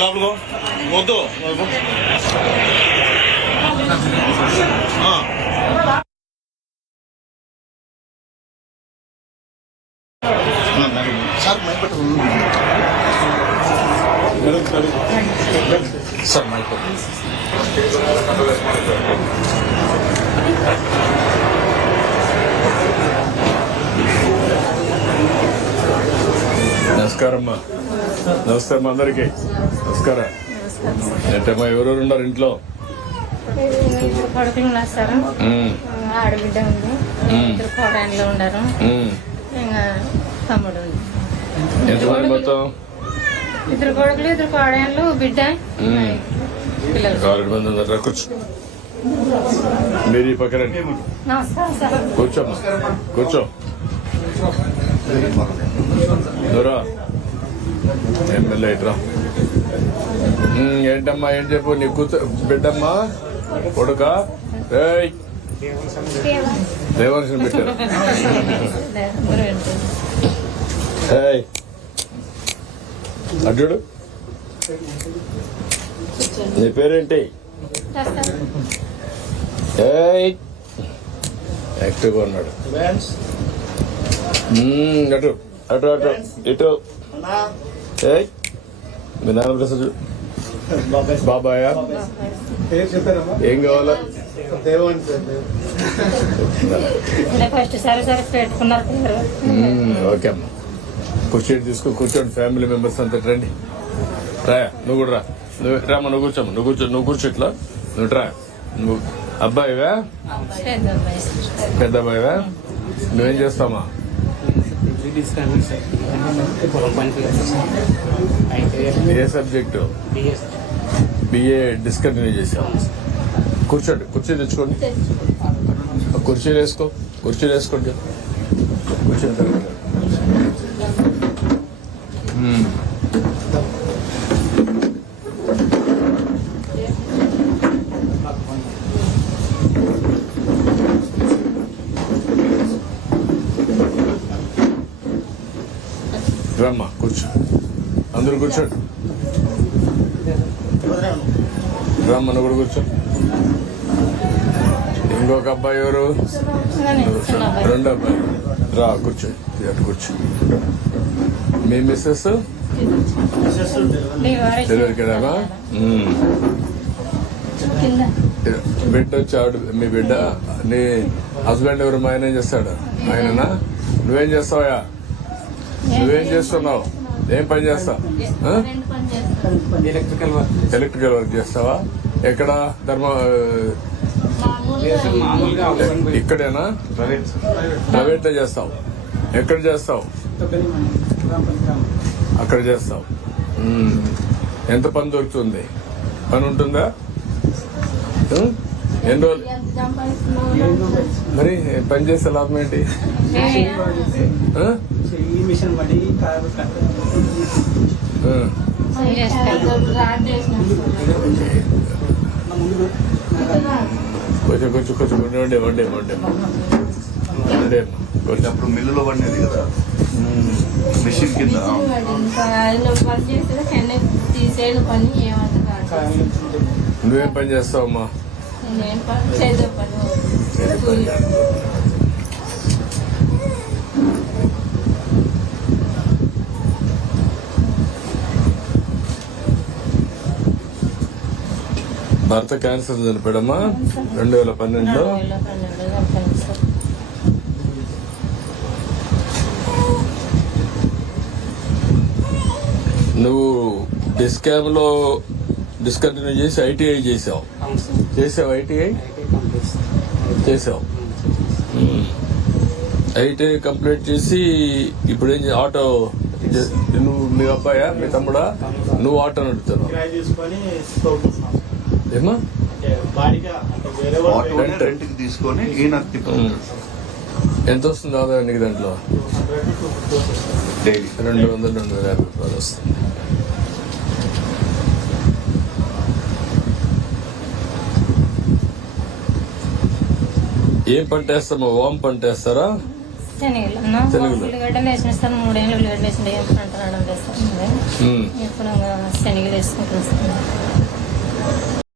లోపలికో వద్దు sir మైపట్టు sir మైపట్టు నమస్కారం అమ్మా. నమస్కారం అందరికి. నమస్కారం. ఏంటమ్మా ఎవరెవరు ఉన్నారు ఇంట్లో? కొడుకులు ఉన్నారు సార్, ఆడబిడ్డ ఉంది, ఇద్దరు కోడళ్ళు ఉన్నారు, ఇంకా తమ్ముడు ఉంది. ఎంతమంది మొత్తం? ఇద్దరు కొడుకులు, ఇద్దరు కోడళ్ళు, బిడ్డ, పిల్లలు. 6 మంది ఉన్నారు. కూర్చో, మీరు ఈ పక్కన నమస్కారం సార్. కూర్చోమ్మా, కూర్చో. దూరా ఎమ్మెల్యే ఇట్రా. ఏంటమ్మా ఏం చెప్పు? నీ కూర్చో బిడ్డమ్మా, కొడుక దేవర్షం పెట్టారు. అడ్డు నీ పేరేంటి? యాక్టివ్గా ఉన్నాడు. అటు అటు అటు ఇటు. మీ నాన్న ప్రసాద్ బాబాయ్ ఏం కావాలా? ఓకే అమ్మా, కూర్చోండి. తీసుకో, కూర్చోండి. ఫ్యామిలీ మెంబర్స్ అంతా రండి. రా, నువ్వు కూడా రా. నువ్వు రామ్మా, నువ్వు కూర్చోమ్మా. నువ్వు కూర్చో ఇట్లా. నువ్వు రా. నువ్వు అబ్బాయివా? పెద్ద అబ్బాయివా? నువ్వేం చేస్తావమ్మా? ఏ సబ్జెక్టు? బిఏ డిస్కంటిన్యూ చేసావు. కూర్చోండి, కుర్చీ తెచ్చుకోండి. కుర్చీలు వేసుకో, కుర్చీలు వేసుకోండి. కూర్చోండి. రమ్మా, కూర్చో. అందరూ కూర్చోండి. రమ్మను కూడా కూర్చో. ఇంకొక అబ్బాయి ఎవరు? రెండో అబ్బాయి. రా, కూర్చో. అటు కూర్చో. మీ మిస్సెస్ డెలివరీ కదామా? బిడ్డ వచ్చాడు. మీ బిడ్డ, నీ హస్బెండ్ ఎవరు? మా ఆయన ఏం చేస్తాడు? ఆయననా? నువ్వేం చేస్తావా? నువ్వేం చేస్తున్నావు? ఏం పని చేస్తావు? ఎలక్ట్రికల్ వర్క్ చేస్తావా? ఎక్కడ? ఇక్కడేనా? ప్రైవేట్ లో చేస్తావు? ఎక్కడ చేస్తావు? అక్కడ చేస్తావు. ఎంత పని దొరుకుతుంది? పని ఉంటుందా? ఎన్ని రోజులు మరి పని చేస్తే లాభం ఏంటి? కొంచెం కొంచెం కొంచెం వండే వండే వండే వండే. అప్పుడు మిల్లులో వండేది కదా, మిషన్ కింద. నువ్వేం పని చేస్తావమ్మా? భర్త క్యాన్సర్ చనిపోయాడమ్మా 2012లో. నువ్వు డిస్కామ్ లో డిస్కంటిన్యూ చేసి ఐటీఐ చేసావు. ఐటీఐ చేసావు. ఐటీఐ కంప్లీట్ చేసి ఇప్పుడు ఏం ఆటో? నువ్వు మీ అబ్బాయా మీ తమ్ముడా? నువ్వు ఆటో నడుపుతున్నావు. ఏమా? తీసుకొని ఎంత వస్తుంది ఆదాయం నీకు దాంట్లో? 200-250 రూపాయలు వస్తుంది. ఏం పంట వేస్తామో ఓం పంట వేస్తారా? శనగలు శనగలు. ఉల్లిగడ్డలు వేసిన సార్ 3 ఏళ్ళు ఉల్లిగడ్డలు వేసిన ఏం పంట రావడం లేదు సార్ ఉమ్. ఇప్పుడు ఇంకా శనగలు వేసుకుంటున్నాం సార్.